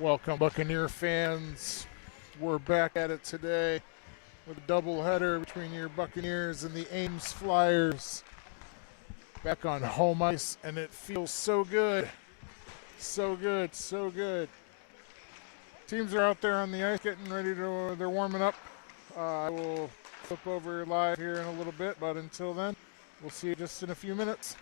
Welcome, Buccaneer fans. We're back at it today with a doubleheader between your Buccaneers and the Ames Flyers. Back on home ice, and it feels so good. So good, so good. Teams are out there on the ice getting ready to, they're warming up. I will flip over live here in a little bit, but until then, we'll see you just in a few minutes.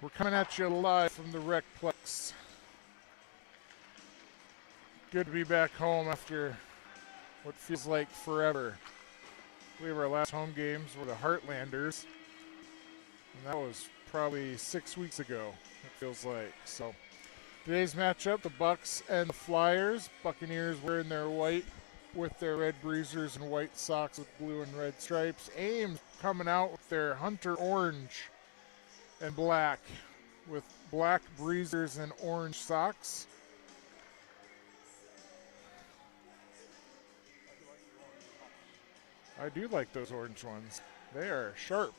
We're coming at you live from the Recplex. Good to be back home after what feels like forever. I believe our last home games were the Heartlanders, and that was probably 6 weeks ago, it feels like. So today's matchup, the Bucs and the Flyers. Buccaneers wearing their white with their red breezers and white socks with blue and red stripes. Ames coming out with their hunter orange and black with black breezers and orange socks. I do like those orange ones. They are sharp.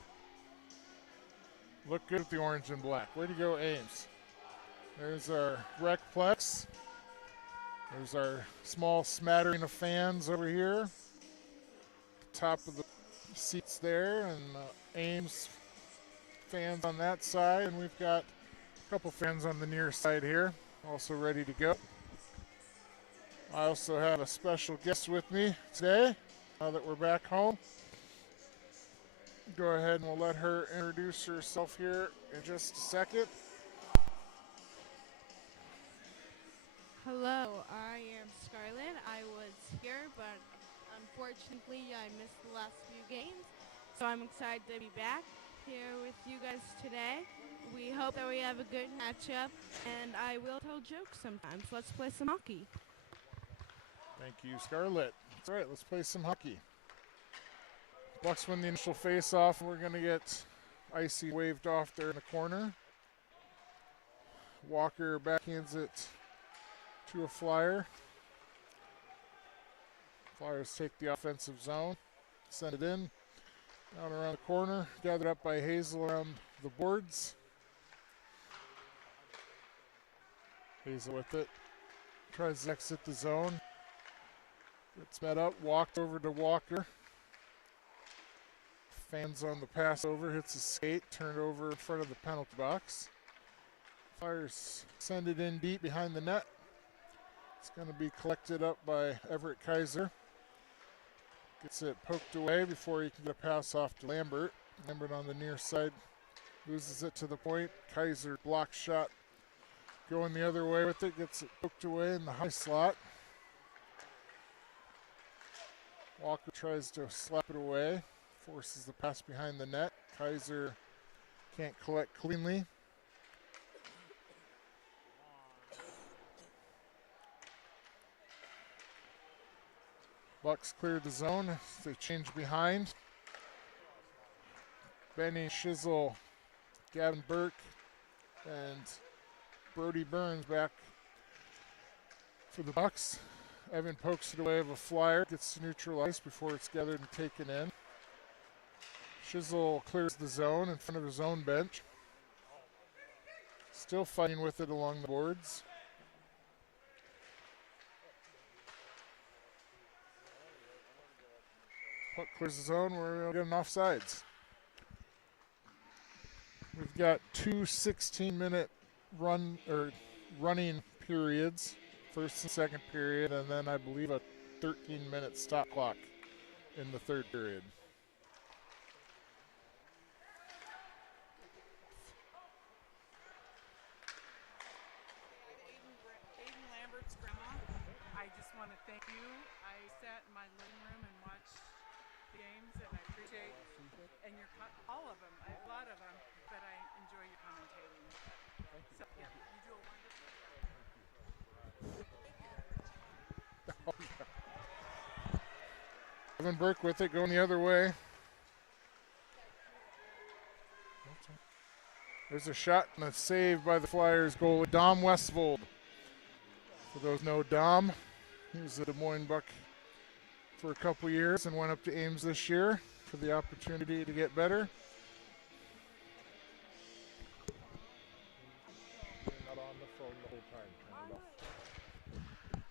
Look good with the orange and black. Way to go, Ames. There's our Recplex. There's our small smattering of fans over here. Top of the seats there, and Ames fans on that side, and we've got a couple fans on the near side here, also ready to go. I also have a special guest with me today, now that we're back home. Go ahead and we'll let her introduce herself here in just a second. Hello, I am Scarlett. I was here, but unfortunately I missed the last few games. So I'm excited to be back here with you guys today. We hope that we have a good matchup, and I will tell jokes sometimes. Let's play some hockey. Thank you, Scarlett. That's right, let's play some hockey. Bucs win the initial face-off. We're going to get Icy waved off there in the corner. Walker backhands it to a Flyer. Flyers take the offensive zone, send it in, down around the corner, gathered up by Hazel around the boards. Hazel with it, tries to exit the zone. Gets met up, walked over to Walker. Fans on the pass over, hits a skate, turned over in front of the penalty box. Flyers send it in deep behind the net. It's going to be collected up by Everett Kaiser. Gets it poked away before he can get a pass off to Lambert. Lambert on the near side loses it to the point. Kaiser block shot going the other way with it, gets it poked away in the high slot. Walker tries to slap it away, forces the pass behind the net. Kaiser can't collect cleanly. Bucs clear the zone. They change behind. Benny, Shizzle, Gavin Burke, and Brody Burns back for the Bucs. Evan pokes it away of a flyer, gets to neutral ice before it's gathered and taken in. Shizzle clears the zone in front of his own bench. Still fighting with it along the boards. Puck clears the zone, we're getting offsides. We've got two 16-minute running periods, first and second period, and then I believe a 13-minute stop clock in the third period. Aiden Lambert's grandma. I just want to thank you. I sat in my living room and watched the games, and I appreciate and all of them, a lot of them, but I enjoy your commentating. So yeah, you do a wonderful job. Evan Burke with it, going the other way. There's a shot and a save by the Flyers goalie, Dom Westvold. For those who know Dom, he was a Des Moines Buck for a couple years and went up to Ames this year for the opportunity to get better. You're not on the phone the whole time. Turn it off.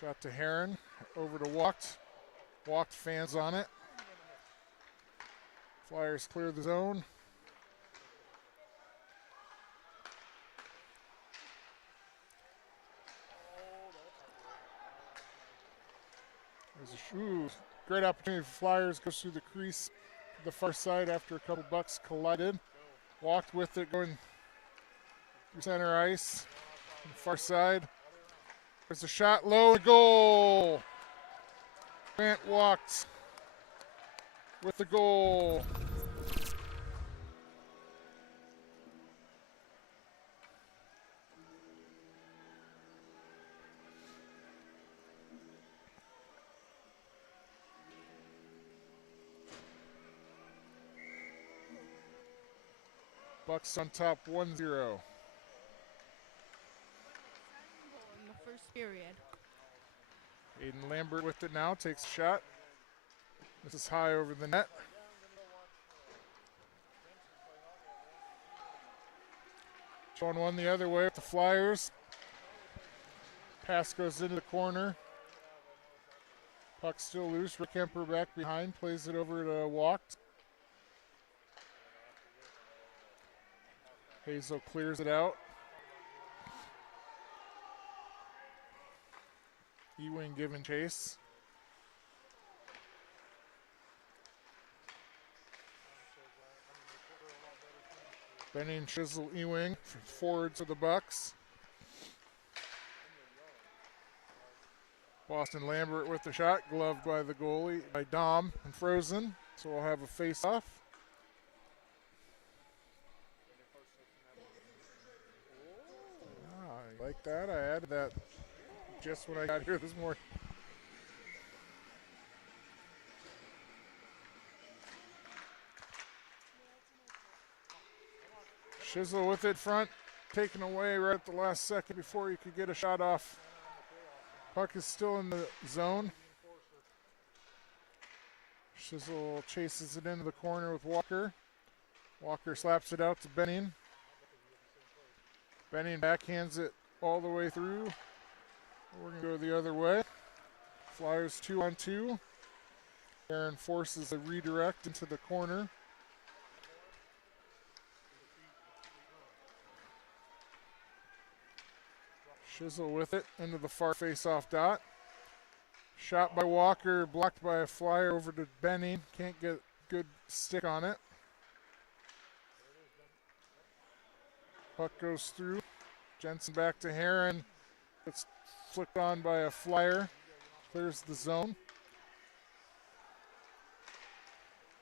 Shot to Heron, over to Walked. Walked fans on it. Flyers clear the zone. There's a great opportunity for Flyers. Goes through the crease to the far side after a couple Bucks collided. Walked with it going through center ice. On the far side. There's a shot low, and goal. Grant Walked with the goal. Bucks on top 1-0. In the first period. Aiden Lambert with it now, takes a shot. This is high over the net. Showing one the other way with the Flyers. Pass goes into the corner. Puck still loose. Rick Kemper back behind, plays it over to Walked. Hazel clears it out. Ewing giving chase. Benny and Chisel Ewing forwards of the Bucks. Boston Lambert with the shot, gloved by the goalie, by Dom, and frozen. So we'll have a face-off. I like that. I added that just when I got here this morning. Shizzle with it front, taken away right at the last second before he could get a shot off. Puck is still in the zone. Shizzle chases it into the corner with Walker. Walker slaps it out to Benning. Benning backhands it all the way through. We're going to go the other way. Flyers 2-on-2. Aaron forces a redirect into the corner. Shizzle with it into the far face-off dot. Shot by Walker, blocked by a Flyer over to Benning. Can't get good stick on it. Puck goes through. Jensen back to Heron. It's flicked on by a flyer. Clears the zone.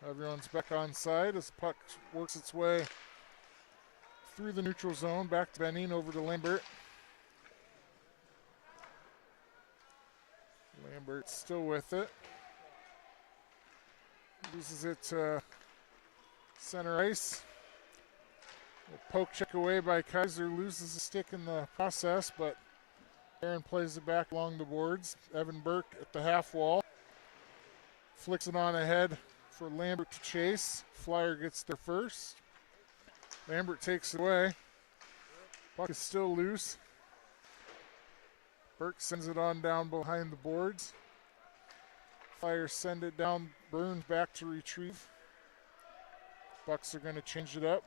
Everyone's back on side as the puck works its way through the neutral zone. Back to Benning, over to Lambert. Lambert still with it. Loses it to center ice. A poke check away by Kaiser. Loses a stick in the process, but Aaron plays it back along the boards. Evan Burke at the half wall. Flicks it on ahead for Lambert to chase. Flyer gets there first. Lambert takes it away. Puck is still loose. Burke sends it on down behind the boards. Flyers send it down. Burns back to retrieve. Bucs are going to change it up.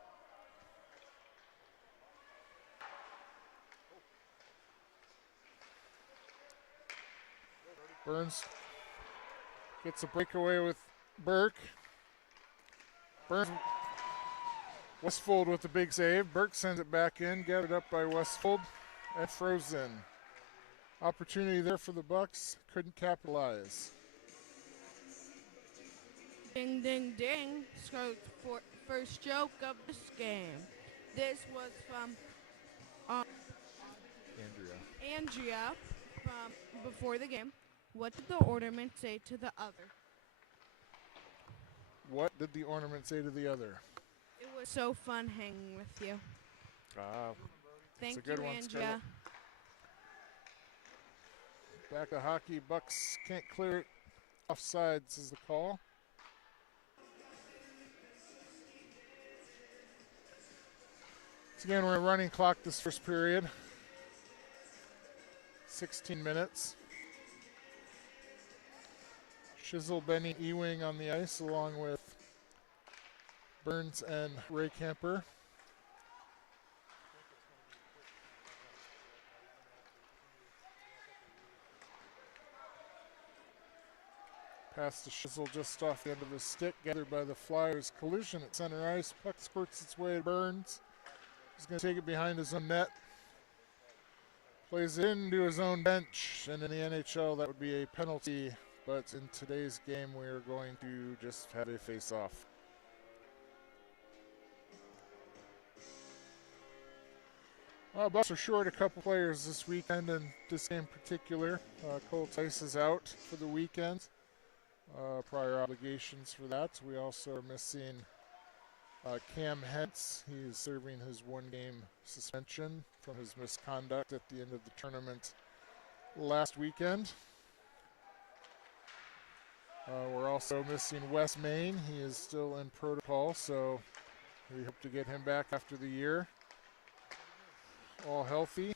Burns gets a breakaway with Burke. Burns, Westfold with the big save. Burke sends it back in, gathered up by Westfold and frozen. Opportunity there for the Bucs, couldn't capitalize. Ding, ding, ding. Scored for first joke of this game. This was from Andrea from before the game. What did the ornament say to the other? What did the ornament say to the other? It was so fun hanging with you. Thank a good you, one, Andrea. Back to hockey. Bucs can't clear it. Offsides is the call. So again, we're running clock this first period. 16 minutes. Shizzle, Benny, Ewing on the ice along with Burns and Ray Camper. Pass to Shizzle just off the end of his stick, gathered by the Flyers. Collision at center ice. Puck squirts its way to Burns. He's going to take it behind his own net. Plays it into his own bench, and in the NHL that would be a penalty. But in today's game, we are going to just have a face-off. Bucs are short a couple players this weekend, and this game in particular. Cole Tice is out for the weekend. Prior obligations for that. We also are missing Cam Hentz. He is serving his one-game suspension from his misconduct at the end of the tournament last weekend. We're also missing Wes Main. He is still in protocol, so we hope to get him back after the year. All healthy.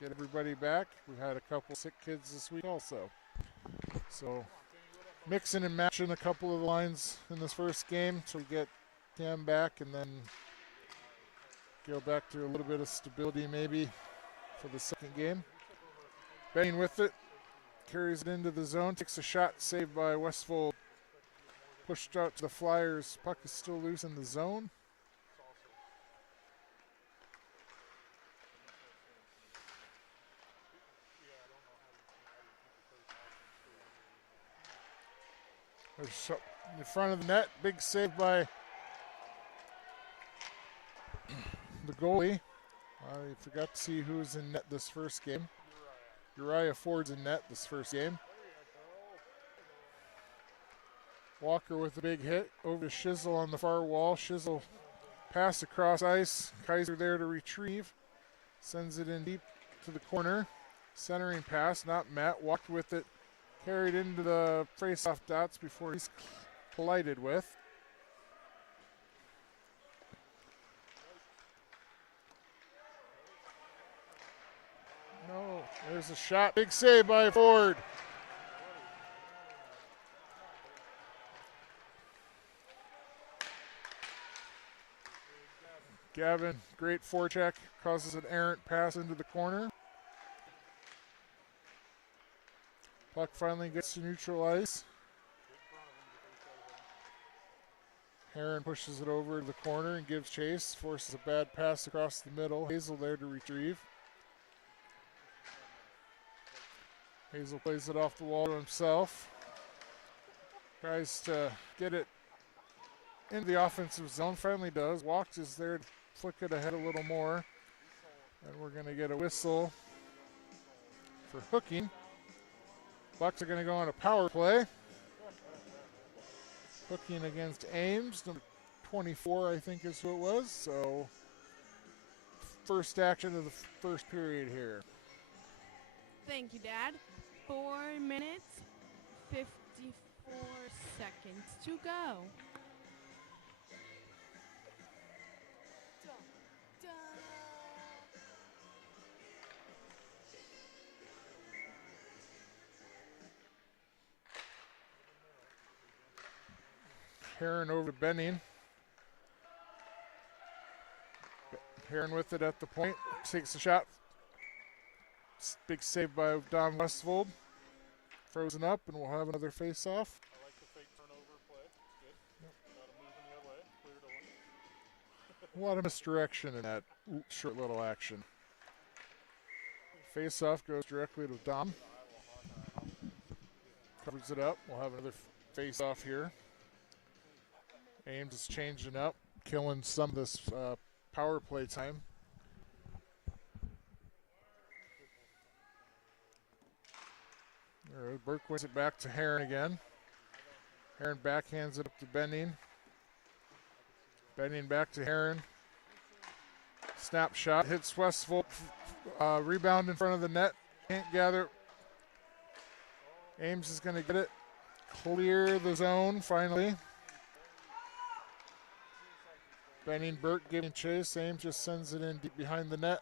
Get everybody back. We had a couple sick kids this week also. So mixing and matching a couple of the lines in this first game to get Cam back and then go back to a little bit of stability maybe for the second game. Benning with it. Carries it into the zone, takes a shot, saved by Westfold. Pushed out to the Flyers. Puck is still loose in the zone. In front of the net, big save by the goalie. I forgot to see who was in net this first game. Uriah Ford's in net this first game. Walker with a big hit over to Shizzle on the far wall. Shizzle pass across ice. Kaiser there to retrieve. Sends it in deep to the corner. Centering pass, not met. Walked with it. Carried into the face-off dots before he's collided with. No, there's a shot. Big save by Ford. Gavin, great forecheck, causes an errant pass into the corner. Puck finally gets to neutral ice. Heron pushes it over to the corner and gives chase, forces a bad pass across the middle. Hazel there to retrieve. Hazel plays it off the wall to himself. Tries to get it into the offensive zone, finally does. Walks is there to flick it ahead a little more. And we're going to get a whistle for hooking. Bucs are going to go on a power play. Hooking against Ames, number 24 I think is who it was. So first action of the first period here. Thank you, Dad. 4 minutes, 54 seconds to go. Heron over to Benning. Heron with it at the point. Takes a shot. Big save by Don Westfold. Frozen up, and we'll have another face-off. I like the fake turnover play. It's good. Yep. Got him moving the other way. Clear to one. A lot of misdirection in that short little action. Face-off goes directly to Dom. Covers it up. We'll have another face-off here. Ames is changing up, killing some of this power play time. Burke wins it back to Heron again. Heron backhands it up to Benning. Benning back to Heron. Snap shot, hits Westfold. Rebound in front of the net. Can't gather. Ames is going to get it. Clear the zone finally. Benning, Burke giving chase. Ames just sends it in deep behind the net.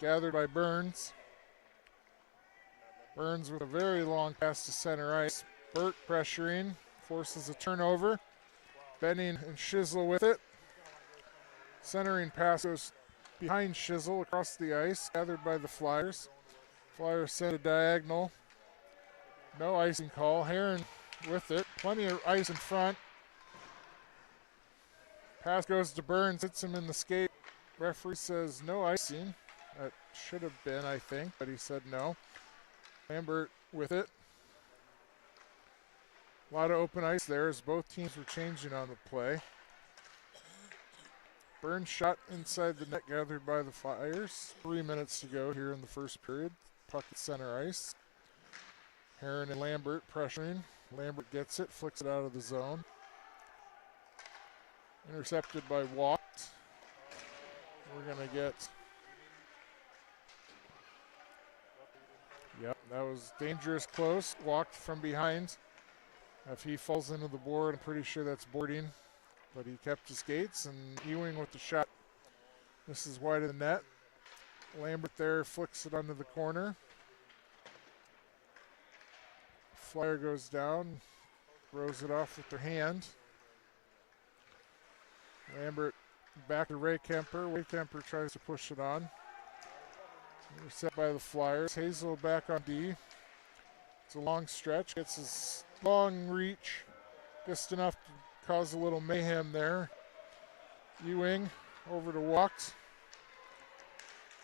Gathered by Burns. Burns with a very long pass to center ice. Burke pressuring, forces a turnover. Benning and Shizzle with it. Centering pass goes behind Shizzle across the ice, gathered by the Flyers. Flyers send a diagonal. No icing call. Heron with it. Plenty of ice in front. Pass goes to Burns, hits him in the skate. Referee says no icing. That should have been, I think, but he said no. Lambert with it. A lot of open ice there as both teams were changing on the play. Burns shot inside the net gathered by the Flyers. 3 minutes to go here in the first period. Puck at center ice. Heron and Lambert pressuring. Lambert gets it, flicks it out of the zone. Intercepted by Walkt. We're going to get... Yep, that was dangerous close. Walked from behind. If he falls into the board, I'm pretty sure that's boarding. But he kept his skates, and Ewing with the shot. This is wide of the net. Lambert there flicks it onto the corner. Flyer goes down, throws it off with their hand. Lambert back to Ray Kemper. Ray Kemper tries to push it on. Intercept by the Flyers. Hazel back on D. It's a long stretch. Gets his long reach. Just enough to cause a little mayhem there. Ewing over to Walkt.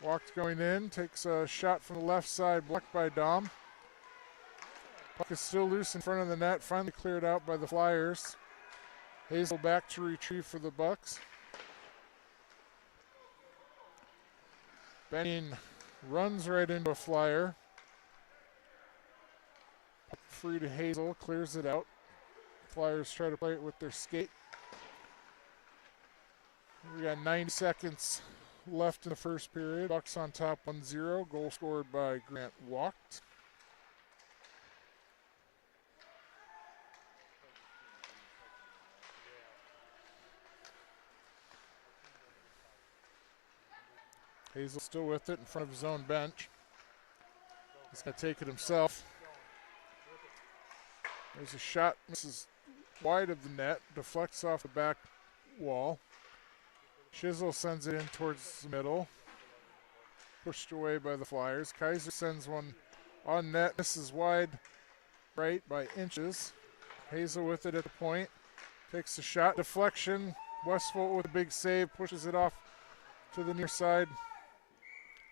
Walkt going in. Takes a shot from the left side. Blocked by Dom. Puck is still loose in front of the net. Finally cleared out by the Flyers. Hazel back to retrieve for the Bucs. Benning runs right into a Flyer. Puck free to Hazel, clears it out. Flyers try to play it with their skate. We got 90 seconds left in the first period. Bucs on top 1-0. Goal scored by Grant Walkt. Hazel still with it in front of his own bench. He's going to take it himself. There's a shot. Misses wide of the net. Deflects off the back wall. Shizzle sends it in towards the middle. Pushed away by the Flyers. Kaiser sends one on net. Misses wide right by inches. Hazel with it at the point. Takes a shot, deflection. Westfold with a big save, pushes it off to the near side.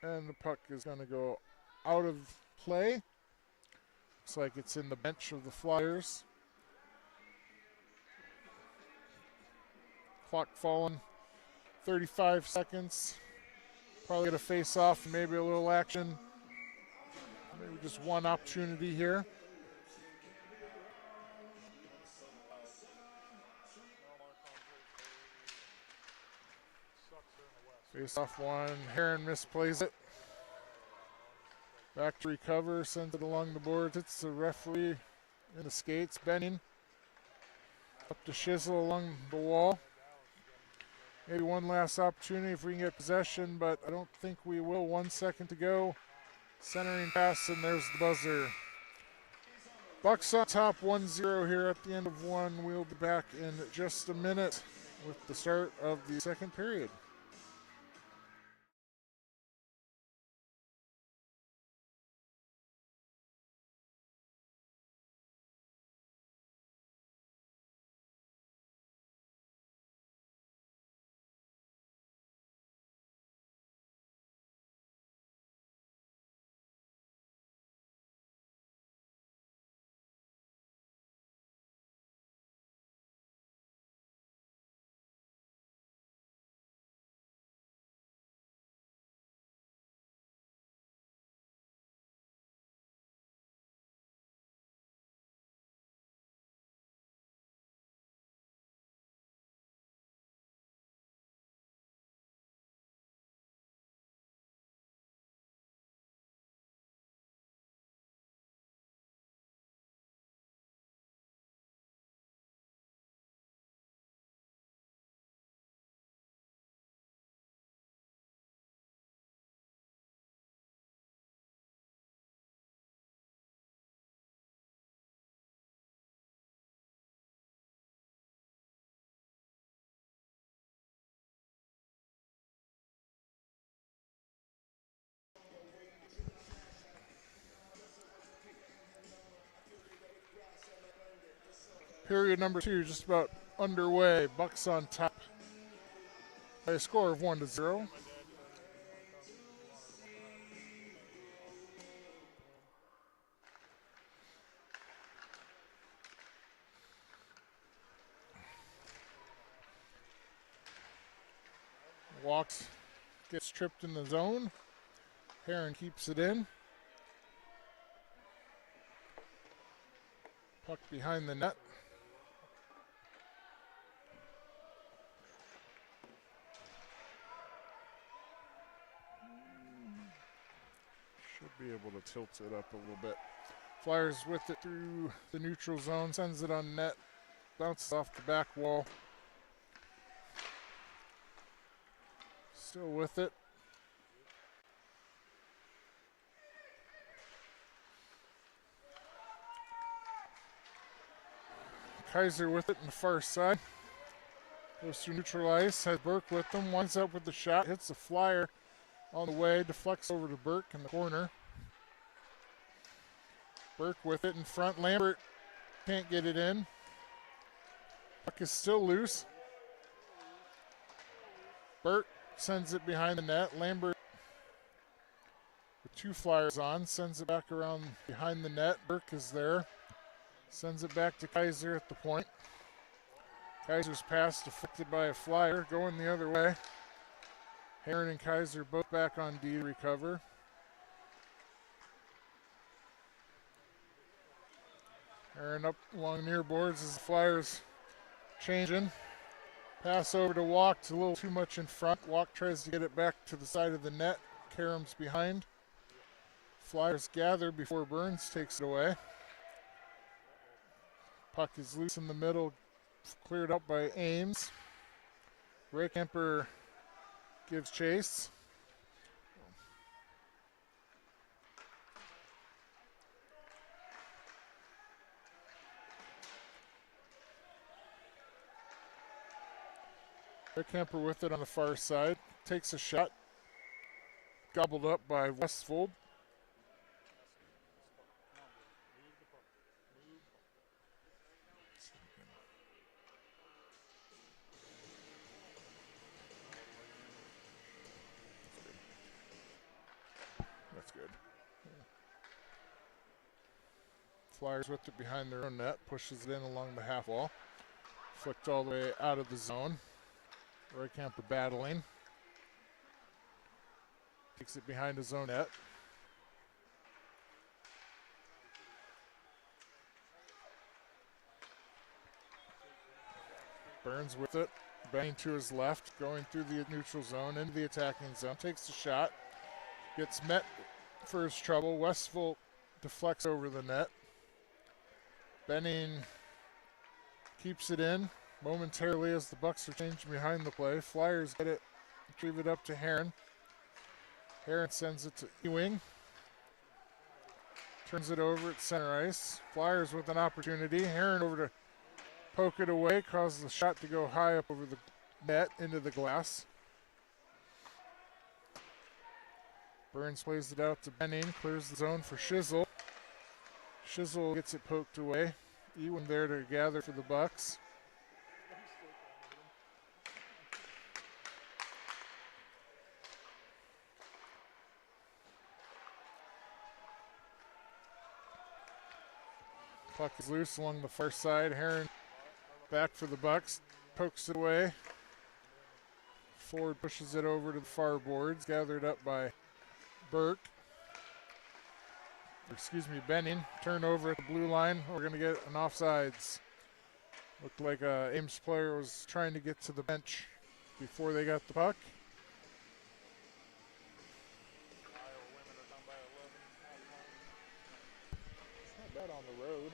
And the puck is going to go out of play. Looks like it's in the bench of the Flyers. Clock falling, 35 seconds. Probably going to face off, maybe a little action. Maybe just one opportunity here. Face off one, Heron misplays it. Back to recover, sends it along the boards. Hits the referee in the skates, Benning. Up to Shizzle along the wall. Maybe one last opportunity if we can get possession, but I don't think we will. 1 second to go. Centering pass, and there's the buzzer. Bucs on top 1-0 here at the end of one. We'll be back in just a minute with the start of the second period. Period number 2 just about underway. Bucs on top by a score of 1-0. Walks, gets tripped in the zone. Heron keeps it in. Puck behind the net. Should be able to tilt it up a little bit. Flyers with it through the neutral zone, sends it on net, bounces off the back wall. Still with it. Kaiser with it in the far side. Goes through neutral ice, has Burke with them, winds up with the shot, hits the Flyer on the way, deflects over to Burke in the corner. Burke with it in front, Lambert can't get it in. Puck is still loose. Burke sends it behind the net. Lambert with 2 Flyers on, sends it back around behind the net. Burke is there. Sends it back to Kaiser at the point. Kaiser's pass deflected by a Flyer, going the other way. Heron and Kaiser both back on D to recover. Heron up along near boards as the Flyers changing. Pass over to Walk, it's a little too much in front. Walk tries to get it back to the side of the net. Karem's behind. Flyers gather before Burns takes it away. Puck is loose in the middle, cleared up by Ames. Raykamper gives chase. Raykamper with it on the far side, takes a shot, gobbled up by Westfold. Flyers with it behind their own net, pushes it in along the half wall. Flicked all the way out of the zone. Roy Camper battling. Takes it behind his own net. Burns with it, banging to his left, going through the neutral zone into the attacking zone. Takes the shot, gets met for his trouble. Westvolt deflects over the net. Benning keeps it in momentarily as the Bucs are changing behind the play. Flyers get it, retrieve it up to Heron. Heron sends it to Ewing. Turns it over at center ice. Flyers with an opportunity. Heron over to poke it away, causes the shot to go high up over the net into the glass. Burns plays it out to Benning, clears the zone for Shizzle. Shizzle gets it poked away. Ewing there to gather for the Bucs. Puck is loose along the far side. Heron back for the Bucs, pokes it away. Ford pushes it over to the far boards, gathered up by Benning. Turnover at the blue line. We're going to get an offsides. Looked like an Ames player was trying to get to the bench before they got the puck. Iowa women are down by 11 at home. It's not bad on the road.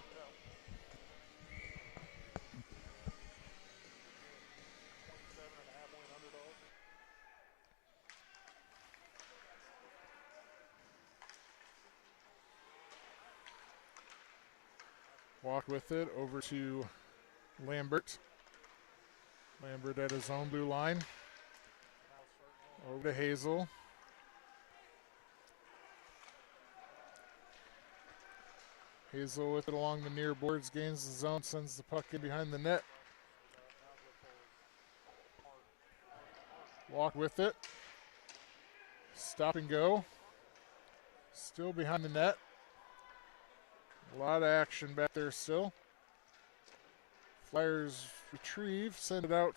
27.5-point underdog. Walk with it over to Lambert. Lambert at his own blue line. Over to Hazel. Hazel with it along the near boards, gains the zone, sends the puck in behind the net. Walk with it. Stop and go. Still behind the net. A lot of action back there still. Flyers retrieve, send it out.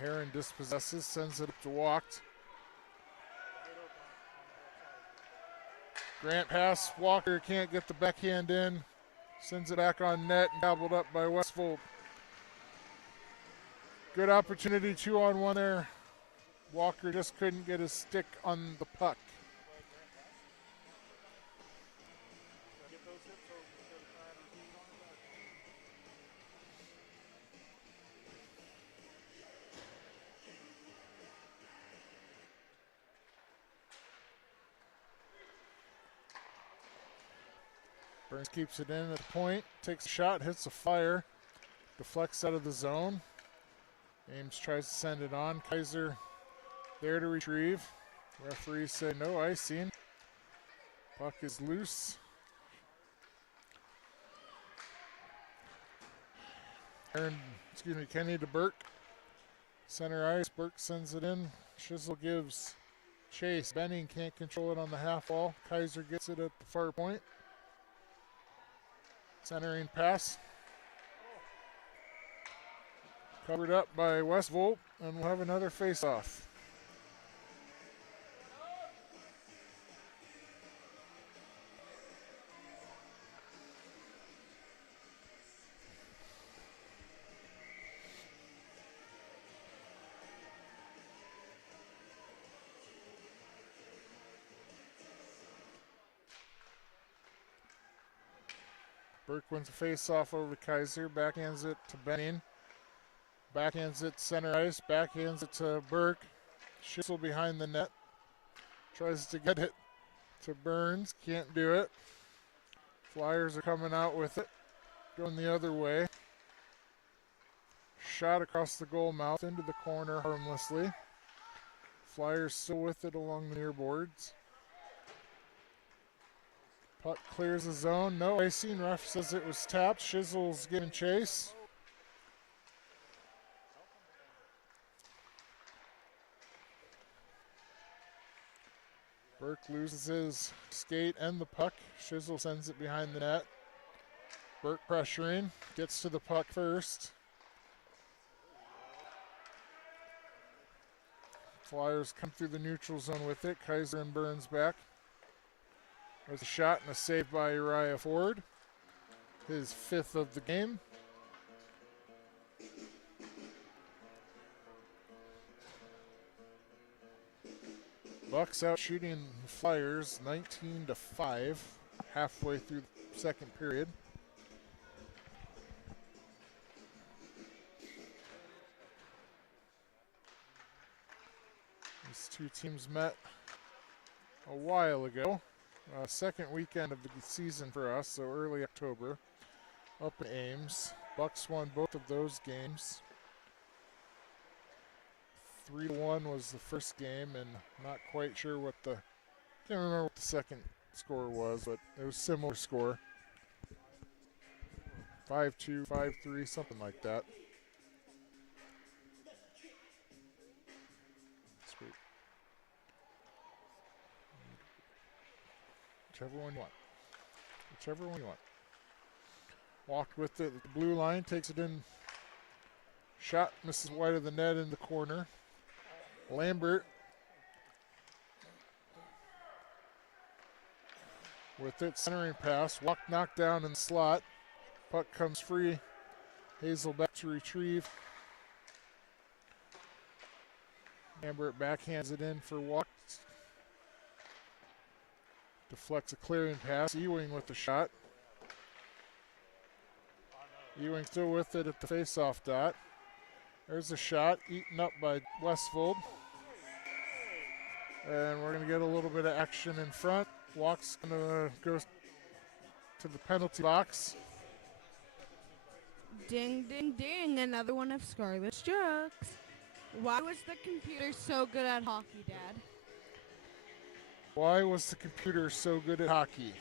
Heron dispossesses, sends it up to Walked. Grant pass, Walker can't get the backhand in. Sends it back on net and gobbled up by Westvolt. Good opportunity, 2-on-1 there. Walker just couldn't get his stick on the puck. Burns keeps it in at the point, takes a shot, hits a flyer, deflects out of the zone. Ames tries to send it on. Kaiser there to retrieve. Referees say no icing. Puck is loose. Kenny to Burke. Center ice, Burke sends it in. Shizzle gives chase. Benning can't control it on the half wall. Kaiser gets it at the far point. Centering pass. Covered up by Westvolt, and we'll have another face-off. Burke wins the face-off over Kaiser, backhands it to Benning. Backhands it center ice, backhands it to Burke. Schissel behind the net. Tries to get it to Burns, can't do it. Flyers are coming out with it, going the other way. Shot across the goal mouth into the corner harmlessly. Flyers still with it along the near boards. Puck clears the zone. No icing. Ref says it was tapped. Shizzle's giving chase. Burke loses his skate and the puck. Shizzle sends it behind the net. Burke pressuring, gets to the puck first. Flyers come through the neutral zone with it. Kaiser and Burns back. There's a shot and a save by Uriah Ford. His 5th of the game. Bucs out shooting the Flyers 19-5, halfway through the second period. These two teams met a while ago. Second weekend of the season for us, so early October, up in Ames. Bucs won both of those games. 3-1 was the first game, and not quite sure what the, can't remember what the second score was, but it was similar score. 5-2, 5-3, something like that. Sweet. Whichever one you want. Whichever one you want. Walked with it at the blue line, takes it in. Shot misses wide of the net in the corner. Lambert with it, centering pass. Walk knocked down in the slot. Puck comes free. Hazel back to retrieve. Lambert backhands it in for Walk. Deflects a clearing pass. Ewing with the shot. Ewing still with it at the face-off dot. There's a shot, eaten up by Westfold. And we're going to get a little bit of action in front. Walk's going to go to the penalty box. Ding, ding, ding. Another one of Scarlett's jokes. Why was the computer so good at hockey, Dad? Why was the computer so good at hockey?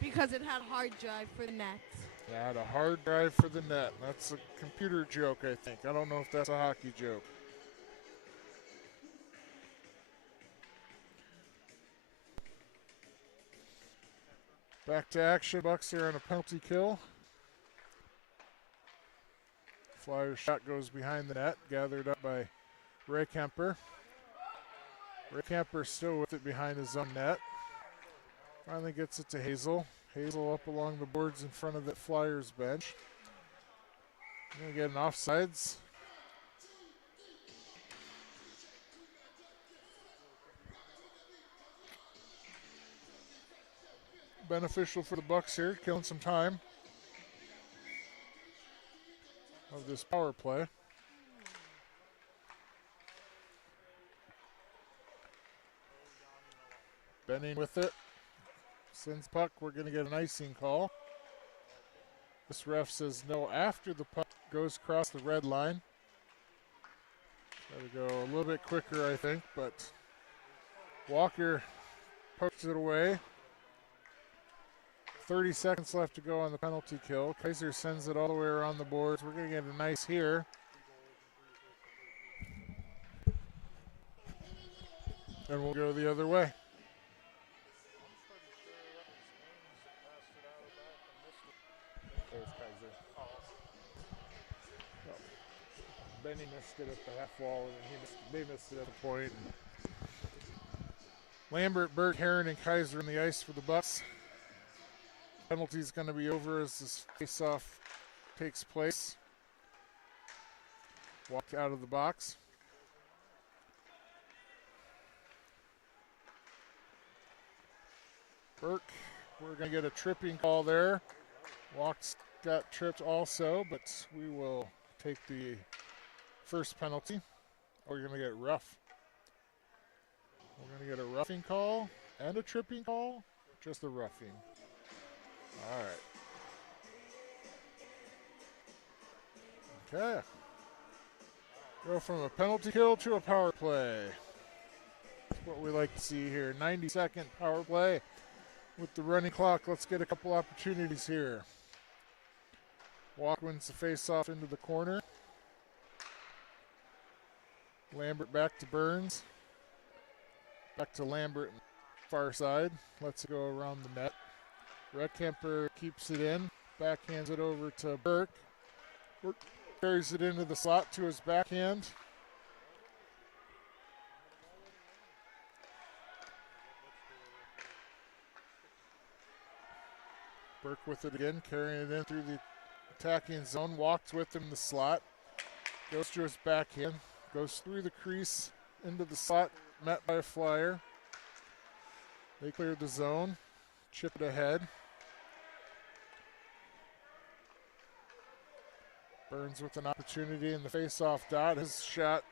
Because it had hard drive for the nets. It had a hard drive for the net. That's a computer joke, I think. I don't know if that's a hockey joke. Back to action. Bucs are on a penalty kill. Flyers shot goes behind the net, gathered up by Ray Kemper. Ray Kemper still with it behind his own net. Finally gets it to Hazel. Hazel up along the boards in front of the Flyers bench. Gonna get an offsides. Beneficial for the Bucs here, killing some time of this power play. Benning with it. Sends puck. We're going to get an icing call. This ref says no after the puck goes across the red line. Got to go a little bit quicker, I think, but Walker pokes it away. 30 seconds left to go on the penalty kill. Kaiser sends it all the way around the boards. We're going to get a nice here. And we'll go the other way. There's Kaiser. Oh. Benny missed it at the half wall, and they missed it at the point. Lambert, Burt, Heron, and Kaiser on the ice for the Bucs. Penalty's going to be over as this face-off takes place. Walk out of the box. Burke, we're going to get a tripping call there. Walks got tripped also, but we will take the first penalty. Oh, you're going to get rough. We're going to get a roughing call and a tripping call, just a roughing. All right. Okay. Go from a penalty kill to a power play. That's what we like to see here. 90-second power play with the running clock. Let's get a couple opportunities here. Walk wins the face-off into the corner. Lambert back to Burns. Back to Lambert. far side. Lets it go around the net. Redkemper keeps it in. Backhands it over to Burke. Burke carries it into the slot to his backhand. Burke with it again, carrying it in through the attacking zone. Walks with him in the slot. Goes to his backhand. Goes through the crease into the slot. Met by a flyer. They cleared the zone. Chip it ahead. Burns with an opportunity in the face-off dot. His shot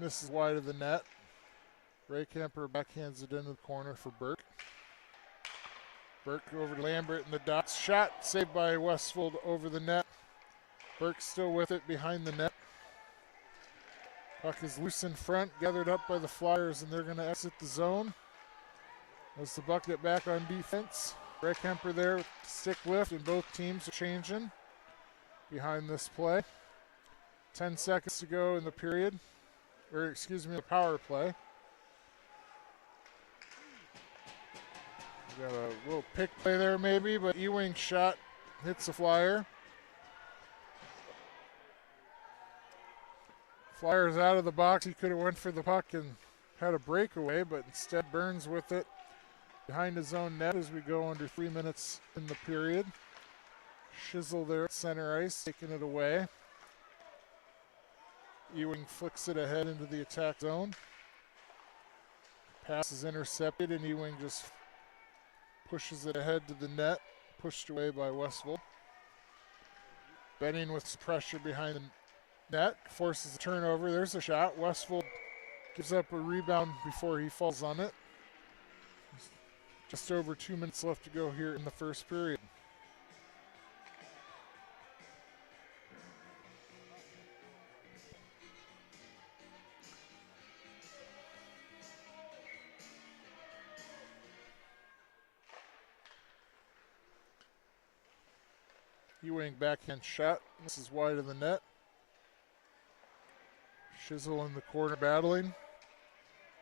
misses wide of the net. Redkemper backhands it into the corner for Burke. Burke over to Lambert in the dots. Shot saved by Westfold over the net. Burke still with it behind the net. Puck is loose in front, gathered up by the Flyers, and they're going to exit the zone. As the Bucs get back on defense. Redkemper there with the stick lift, and both teams are changing behind this play. 10 seconds to go in the period, or excuse me, the power play. We got a little pick play there maybe, but Ewing's shot hits the Flyer. Flyers out of the box. He could have went for the puck and had a breakaway, but instead Burns with it behind his own net as we go under 3 minutes in the period. Shizzle there at center ice, taking it away. Ewing flicks it ahead into the attack zone. Pass is intercepted, and Ewing just pushes it ahead to the net, pushed away by Westfold. Benning with pressure behind the net, forces a turnover. There's a shot. Westfold gives up a rebound before he falls on it. Just over 2 minutes left to go here in the first period. Ewing backhand shot. This is wide of the net. Shizzle in the corner battling.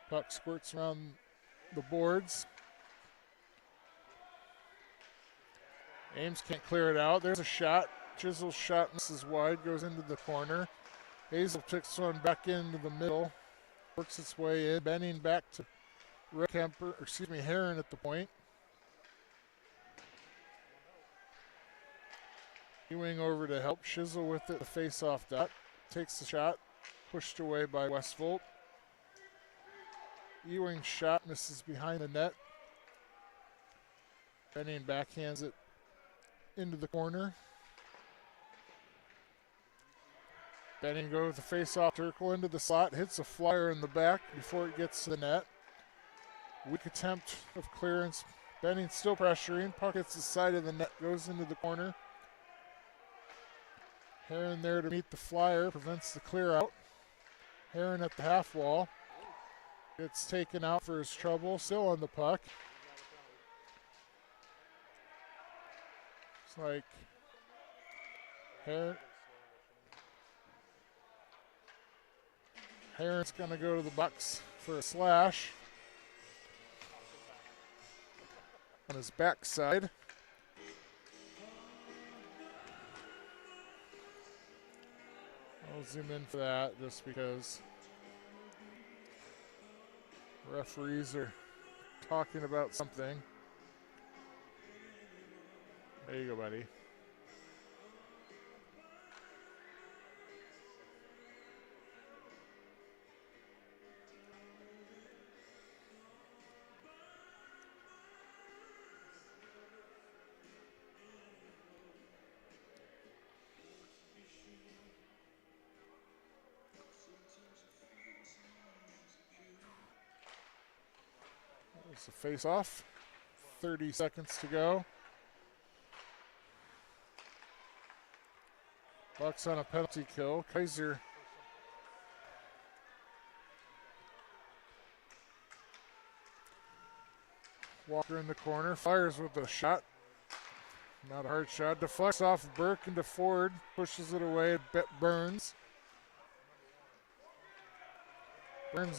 Puck squirts around the boards. Ames can't clear it out. There's a shot. Chisel's shot misses wide, goes into the corner. Hazel picks one back into the middle. Works its way in. Benning back to Heron at the point. Ewing over to help. Shizzle with it, the face-off dot. Takes the shot. Pushed away by Westfold. Ewing's shot misses behind the net. Benning backhands it into the corner. Benning goes with the face-off Turkle into the slot. Hits a flyer in the back before it gets to the net. Weak attempt of clearance. Benning still pressuring. Puck hits the side of the net. Goes into the corner. Heron there to meet the flyer. Prevents the clear out. Heron at the half wall. Gets taken out for his trouble. Still on the puck. It's like Heron's going to go to the Bucs for a slash on his backside. I'll zoom in for that just because referees are talking about something. There you go, buddy. There's a face-off. 30 seconds to go. Bucs on a penalty kill. Kaiser Walker in the corner. Fires with a shot. Not a hard shot. Deflects off Burke into Ford. Pushes it away. Burns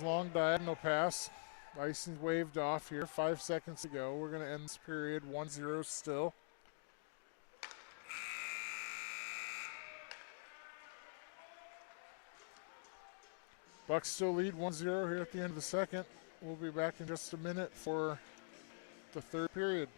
long diagonal pass. Icing's waved off here. 5 seconds to go. We're going to end this period 1-0 still. Bucs still lead 1-0 here at the end of the second. We'll be back in just a minute for the third period.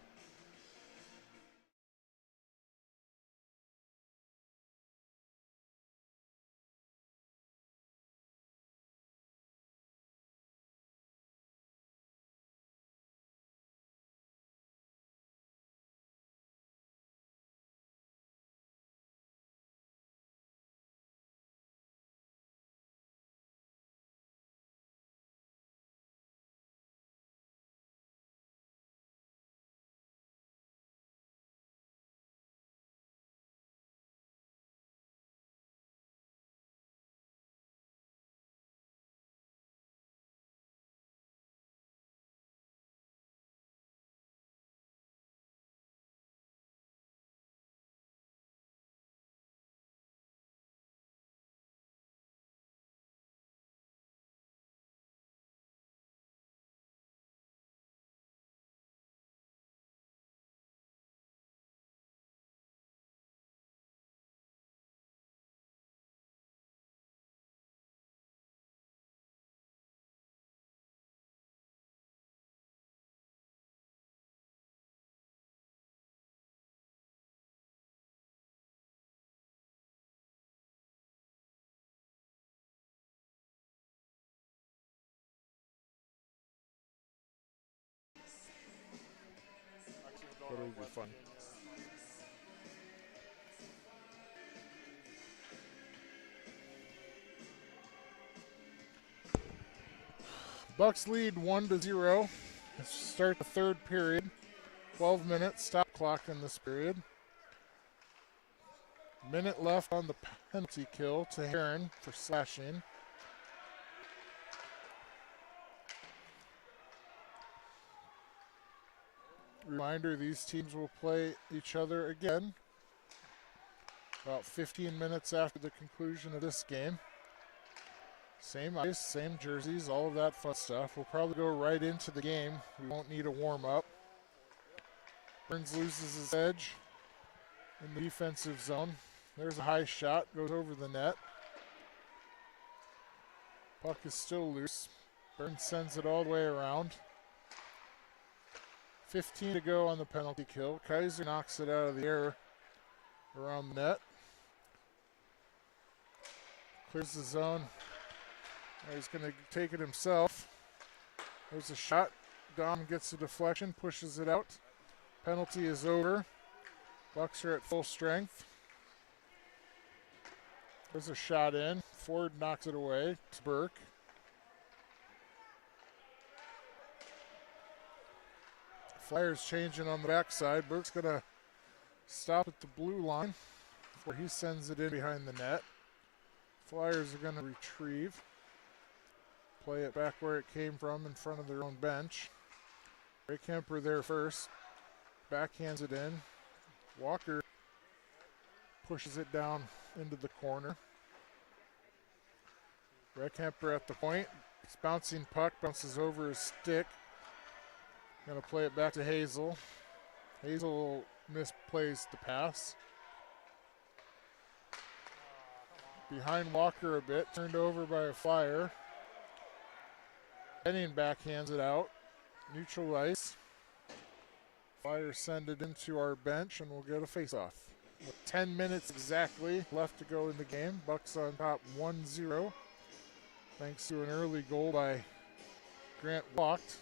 That'll be fun. Bucs lead 1-0. Let's start the third period. 12 minutes, stop clock in this period. Minute left on the penalty kill to Heron for slashing. Reminder, these teams will play each other again about 15 minutes after the conclusion of this game. Same ice, same jerseys, all of that fun stuff. We'll probably go right into the game. We won't need a warm-up. Burns loses his edge in the defensive zone. There's a high shot, goes over the net. Puck is still loose. Burns sends it all the way around. 15 to go on the penalty kill. Kaiser knocks it out of the air around the net. Clears the zone. Now he's going to take it himself. There's a shot. Dom gets the deflection, pushes it out. Penalty is over. Bucs are at full strength. There's a shot in. Ford knocks it away. It's Burke. Flyers changing on the backside. Burke's going to stop at the blue line before he sends it in behind the net. Flyers are going to retrieve. Play it back where it came from in front of their own bench. Ray Kemper there first. Backhands it in. Walker pushes it down into the corner. Ray Kemper at the point. It's bouncing puck, bounces over his stick. Gonna play it back to Hazel. Hazel misplays the pass. Behind Walker a bit, turned over by a Flyer. Benning backhands it out. Neutral ice. Flyers send it into our bench and we'll get a face-off. With 10 minutes exactly left to go in the game. Bucs on top 1-0. Thanks to an early goal by Grant Walked.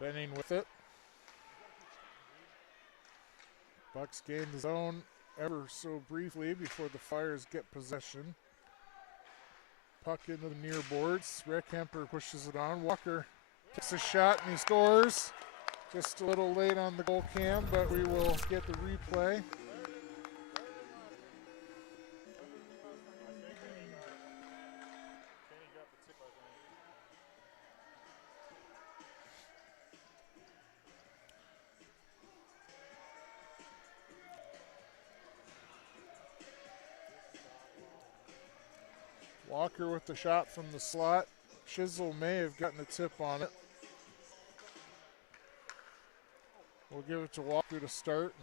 Benning with it. Bucs gain the zone ever so briefly before the Flyers get possession. Puck into the near boards. Rick Kemper pushes it on. Walker takes a shot and he scores. Just a little late on the goal cam, but we will get the replay. Walker with the shot from the slot. Shizzle may have gotten a tip on it. We'll give it to Walker to start,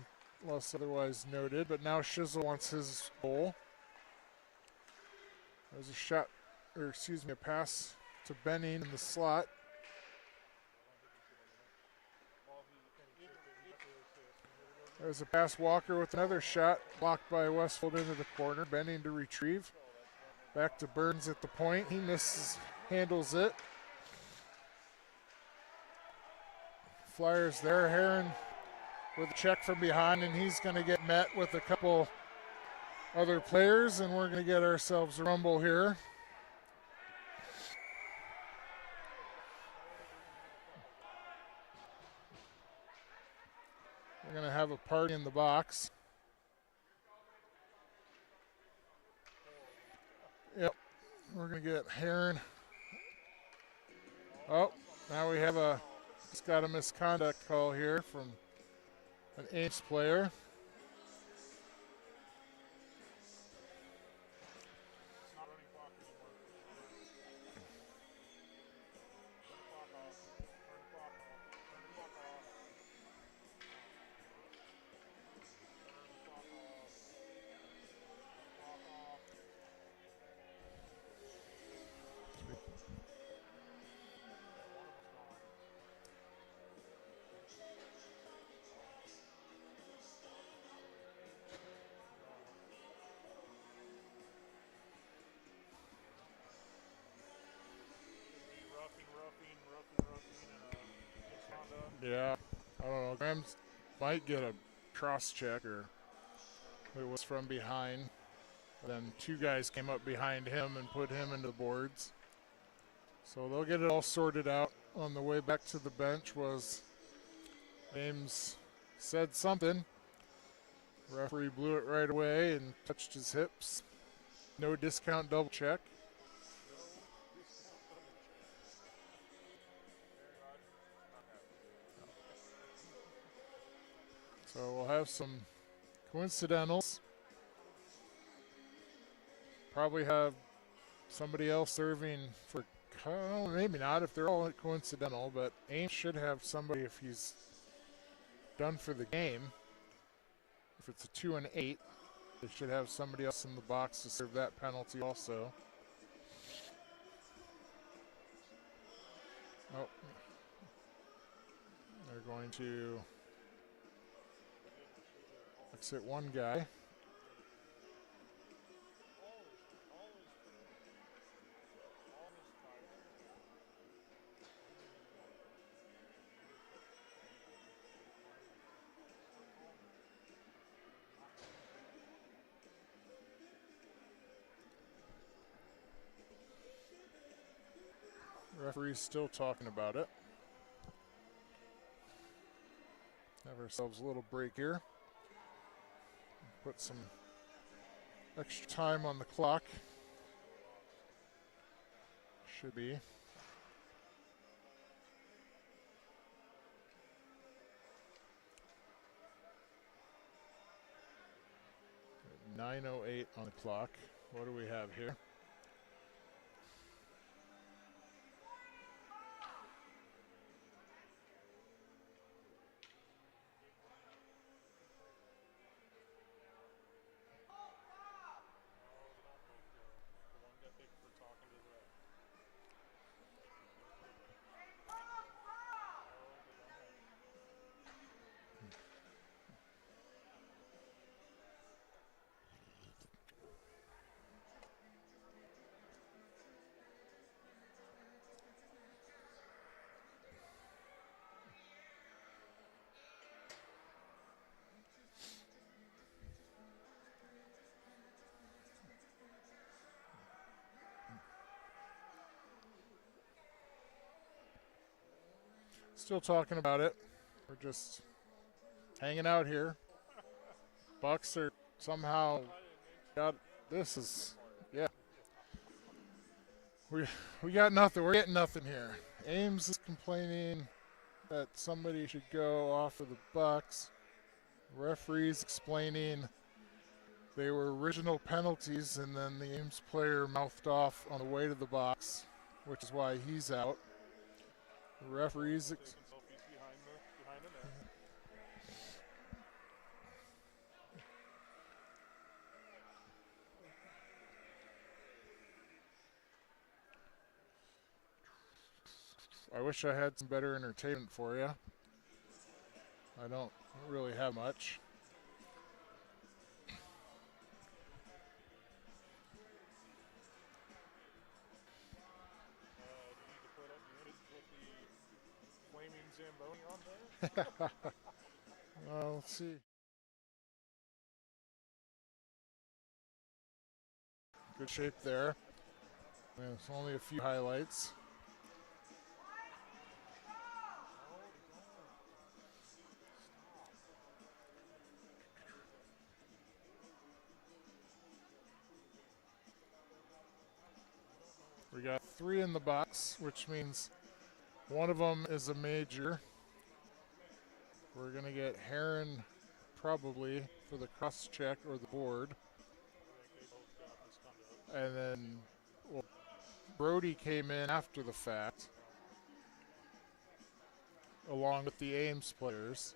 unless otherwise noted. But now Shizzle wants his goal. There's a shot, or excuse me, a pass to Benning in the slot. There's a pass, Walker with another shot, blocked by Westfield into the corner. Benning to retrieve. Back to Burns at the point. He misses, handles it. Flyers there. Heron with a check from behind, and he's going to get met with a couple other players, and we're going to get ourselves a rumble here. We're going to have a party in the box. Yep, we're going to get Heron. Oh, now we have just got a misconduct call here from an Ames player. Yeah, I don't know. Graham might get a cross check, or it was from behind. Then two guys came up behind him and put him into the boards. So they'll get it all sorted out. On the way back to the bench was Ames said something. Referee blew it right away and touched his hips. No discount double check. So we'll have some coincidentals. Probably have somebody else serving for, maybe not if they're all coincidental, but Ames should have somebody if he's done for the game. If it's a 2 and 8, they should have somebody else in the box to serve that penalty also. Oh, they're going to exit one guy. Referee's still talking about it. Have ourselves a little break here. Put some extra time on the clock. Should be. At 9:08 on the clock. What do we have here? Still talking about it. We're just hanging out here. Bucs are somehow got this is yeah. We got nothing. We're getting nothing here. Ames is complaining that somebody should go off of the Bucs. Referees explaining They were original penalties, and then the Ames player mouthed off on the way to the box, which is why he's out. The referees. Take himself, he's behind the net. I wish I had some better entertainment for you. I don't really have much. Do you need to put the flaming Zamboni on there? Let's see. Good shape there. There's only a few highlights. We got 3 in the box, which means one of them is a major. We're going to get Heron probably for the cross check or the board. And then Brody came in after the fact, along with the Ames players.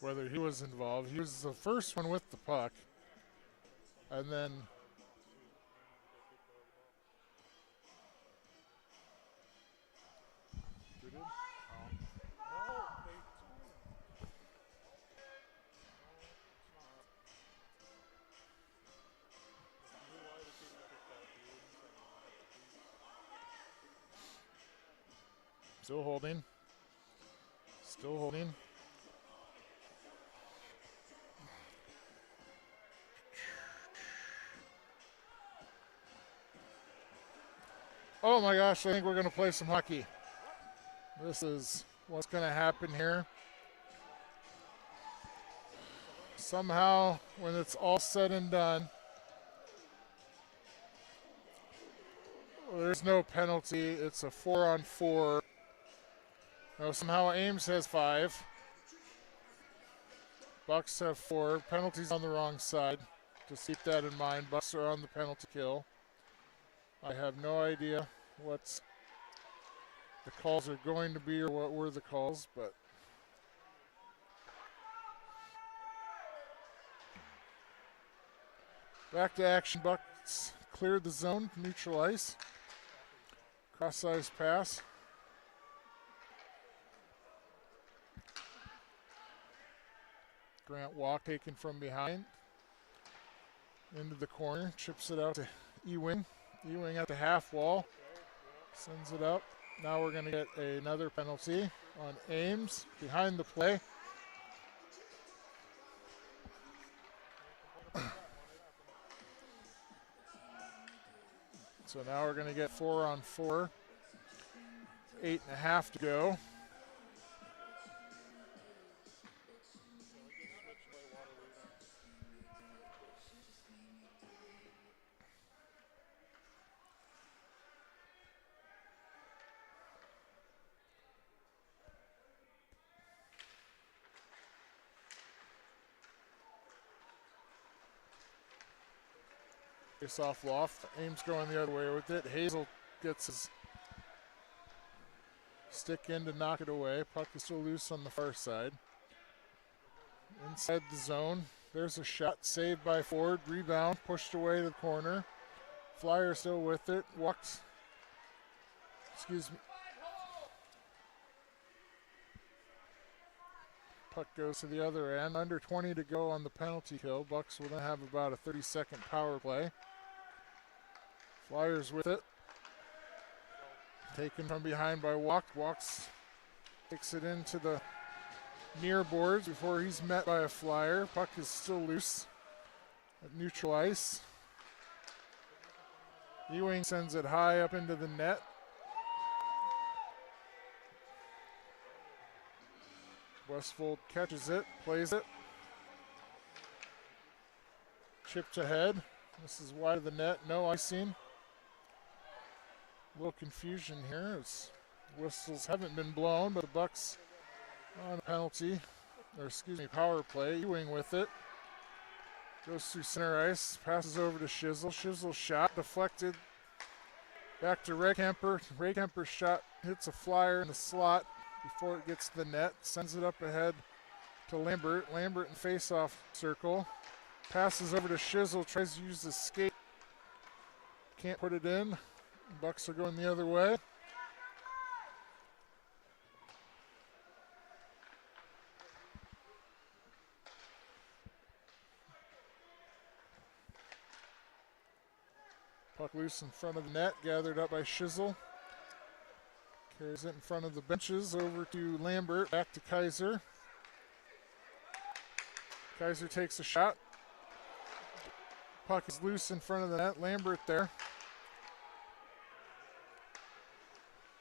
Whether he was involved, he was the first one with the puck. And then still holding. Still holding. Oh my gosh, I think we're going to play some hockey. This is what's going to happen here. Somehow, when it's all said and done, there's no penalty. It's a 4-on-4. Now, somehow Ames has 5. Bucs have 4. Penalties on the wrong side. Just keep that in mind. Bucs are on the penalty kill. I have no idea what the calls are going to be or what were the calls, but back to action. Bucs cleared the zone, neutral ice. Cross-ice pass. Grant Walk taken from behind. Into the corner, chips it out to Ewing. Ewing at the half wall, sends it up. Now we're going to get another penalty on Ames behind the play. So now we're going to get 4-on-4. 8.5 to go. Face off loft. Ames going the other way with it. Hazel gets his stick in to knock it away. Puck is still loose on the far side. Inside the zone. There's a shot saved by Ford. Rebound pushed away to the corner. Flyer still with it. Walks. Excuse me. Puck goes to the other end. Under 20 to go on the penalty kill. Bucs will then have about a 30-second power play. Flyers with it. Taken from behind by Walk. Walks takes it into the near boards before he's met by a Flyer. Puck is still loose at neutral ice. Ewing sends it high up into the net. Westfold catches it, plays it. Chipped ahead. This is wide of the net, no icing. A little confusion here as whistles haven't been blown, but the Bucs on a penalty, or excuse me, power play. Ewing with it. Goes through center ice, passes over to Shizzle. Shizzle shot, deflected. Back to Raycamper. Raycamper's shot hits a flyer in the slot before it gets to the net. Sends it up ahead to Lambert. Lambert in face-off circle. Passes over to Shizzle, tries to use the skate. Can't put it in. Bucs are going the other way. Puck loose in front of the net, gathered up by Shizzle. Carries it in front of the benches, over to Lambert, back to Kaiser. Kaiser takes a shot. Puck is loose in front of the net, Lambert there.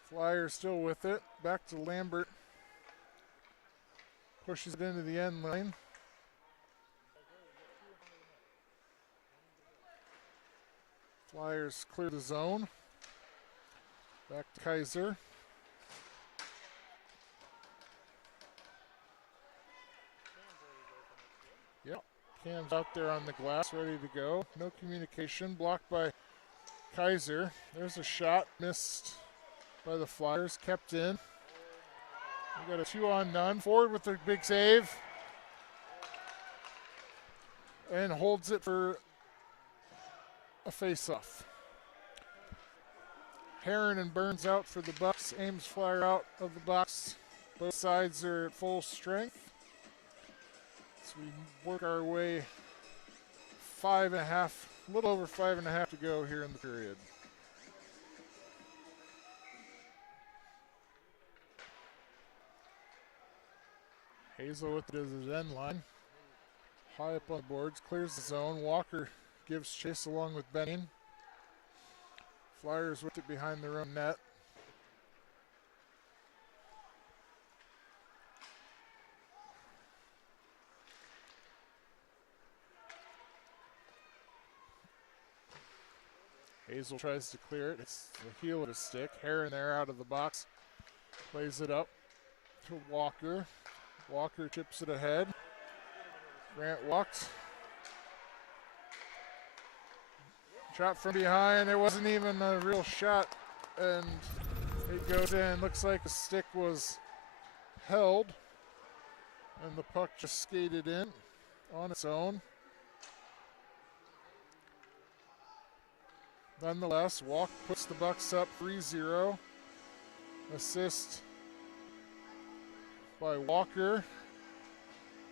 Flyer still with it, back to Lambert. Pushes it into the end lane. Flyers clear the zone. Back to Kaiser. Yep, Cam's out there on the glass, ready to go. No communication, blocked by Kaiser. There's a shot, missed by the Flyers, kept in. We got a 2-on-none. Ford with a big save. And holds it for a face-off. Heron and Burns out for the Bucs. Ames Flyer out of the box. Both sides are at full strength. So we work our way 5.5, a little over 5.5 to go here in the period. Hazel with it as his end line. High up on the boards, clears the zone. Walker gives chase along with Benning. Flyers with it behind their own net. Hazel tries to clear it. It's the heel of the stick. Heron there out of the box. Plays it up to Walker. Walker chips it ahead. Grant walks. Shot from behind. It wasn't even a real shot. And it goes in. Looks like the stick was held. And the puck just skated in on its own. Nonetheless, Walk puts the Bucs up 3-0. Assist by Walker.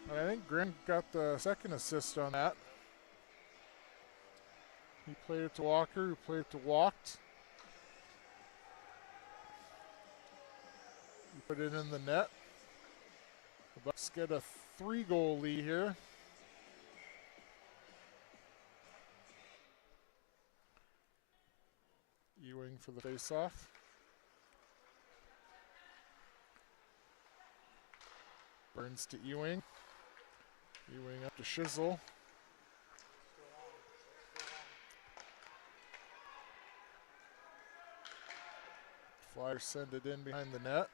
And I think Grant got the second assist on that. He played it to Walker, who played it to Walked. He put it in the net. The Bucs get a 3-goal lead here. Ewing for the face-off. Burns to Ewing. Ewing up to Shizzle. Flyers send it in behind the net.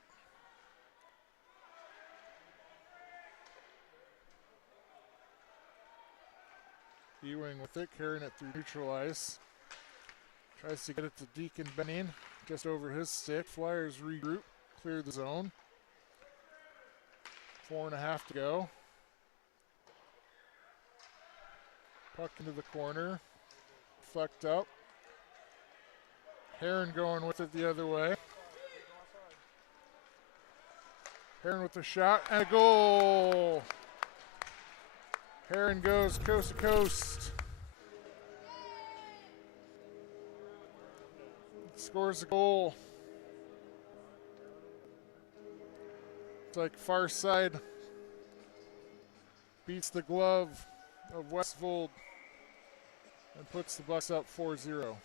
Ewing with it, carrying it through neutral ice. Tries to get it to Deacon Benning, just over his stick. Flyers regroup, clear the zone. 4.5 to go. Puck into the corner. Flecked up. Heron going with it the other way. Heron with the shot and a goal. Heron goes coast to coast. Scores a goal. It's like far side beats the glove of Westfold and puts the Bucs up 4-0.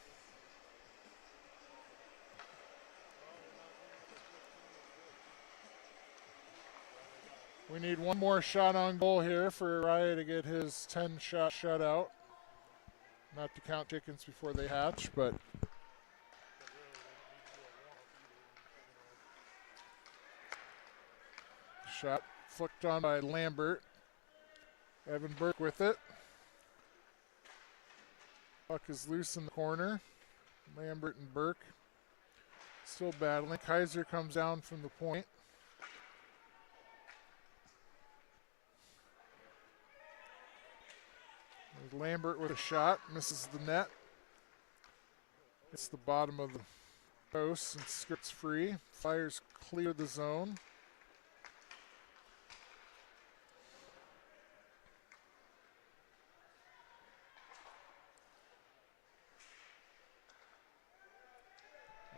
We need one more shot on goal here for Raya to get his 10-shot shutout. Not to count chickens before they hatch, but shot flicked on by Lambert. Evan Burke with it. Puck is loose in the corner. Lambert and Burke still battling. Kaiser comes down from the point. There's Lambert with a shot, misses the net. It's the bottom of the post and skirts free. Flyers clear the zone.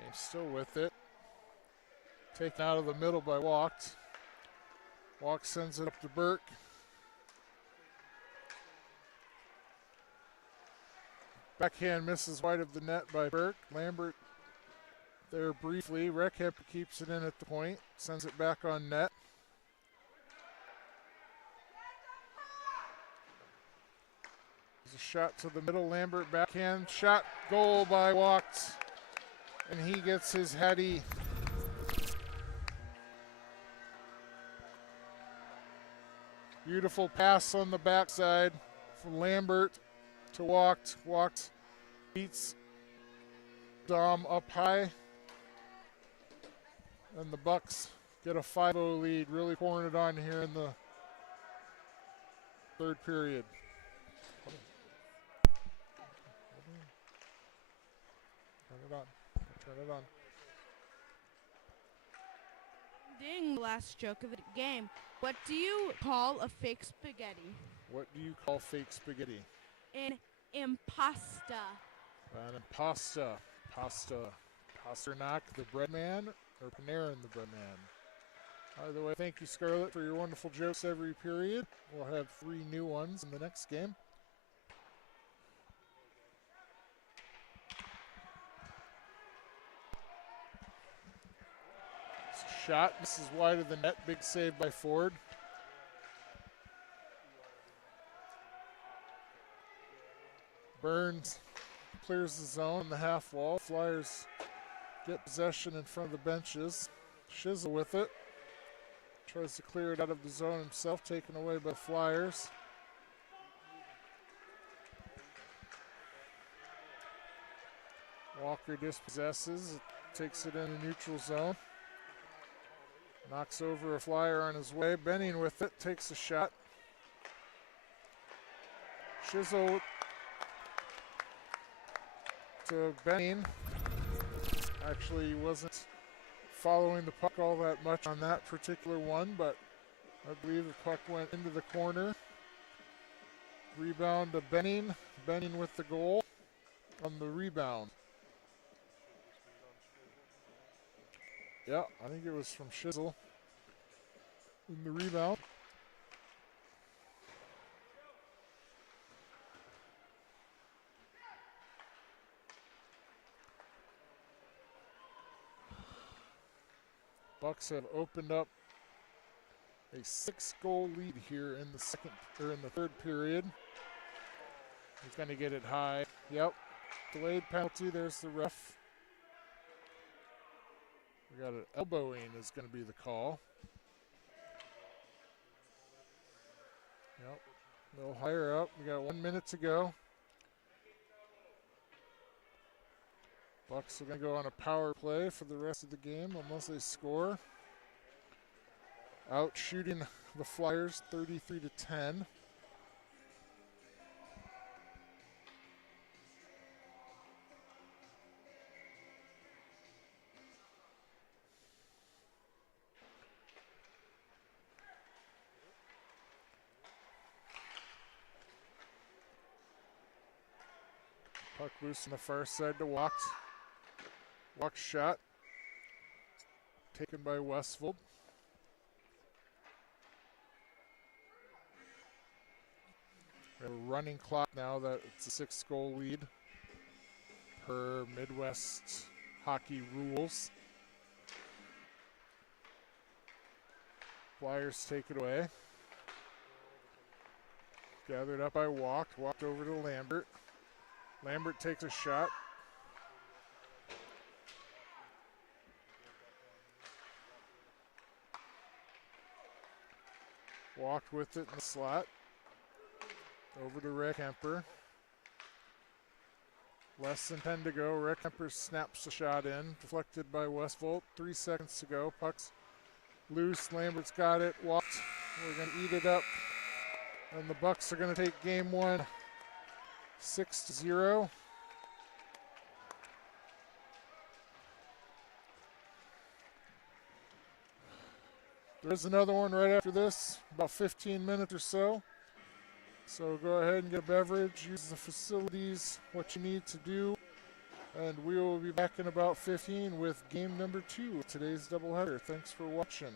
Ames still with it. Taken out of the middle by Walkt. Walkt sends it up to Burke. Backhand misses wide of the net by Burke. Lambert there briefly. Reckhep keeps it in at the point. Sends it back on net. There's a shot to the middle. Lambert backhand shot. Goal by Walkt. And he gets his Hattie. Beautiful pass on the backside from Lambert to Walkt. Walkt beats Dom up high. And the Bucs get a 5-0 lead, really pouring it on here in the third period. Turn it on. Turn it on. Ding, last joke of the game. What do you call a fake spaghetti? What do you call fake spaghetti? An impasta. An impasta. Pasta. Pasternak, the bread man, or Panarin, the bread man? By the way, thank you, Scarlett, for your wonderful jokes every period. We'll have 3 new ones in the next game. Shot, this is wide of the net, big save by Ford. Burns clears the zone in the half wall. Flyers get possession in front of the benches. Shizzle with it. Tries to clear it out of the zone himself, taken away by Flyers. Walker dispossesses, takes it in the neutral zone. Knocks over a Flyer on his way. Benning with it, takes a shot. Shizzle to Benning. Actually, he wasn't following the puck all that much on that particular one, but I believe the puck went into the corner. Rebound to Benning. Benning with the goal on the rebound. Yeah, I think it was from Shizzle in the rebound. Bucs have opened up a 6-goal lead here in the third period. He's going to get it high. Yep, delayed penalty. There's the ref. We got an elbowing is going to be the call. Yep, a little higher up. We got 1 minute to go. Bucs are going to go on a power play for the rest of the game unless they score. Out shooting the Flyers 33-10. Puck loose on the far side to Walkt. Walkt shot. Taken by Westfold. We have a running clock now that it's a 6-goal lead per Midwest hockey rules. Flyers take it away. Gathered up by Walkt. Walked over to Lambert. Lambert takes a shot. Walked with it in the slot. Over to Rick Hemper. Less than 10 to go. Rick Kemper snaps a shot in. Deflected by Westvolt. 3 seconds to go. Puck's loose. Lambert's got it. Walked. We're going to eat it up. And the Bucs are going to take game one 6-0. There's another one right after this, about 15 minutes or so. So go ahead and get a beverage, use the facilities, what you need to do. And we will be back in about 15 with game number 2 of today's doubleheader. Thanks for watching.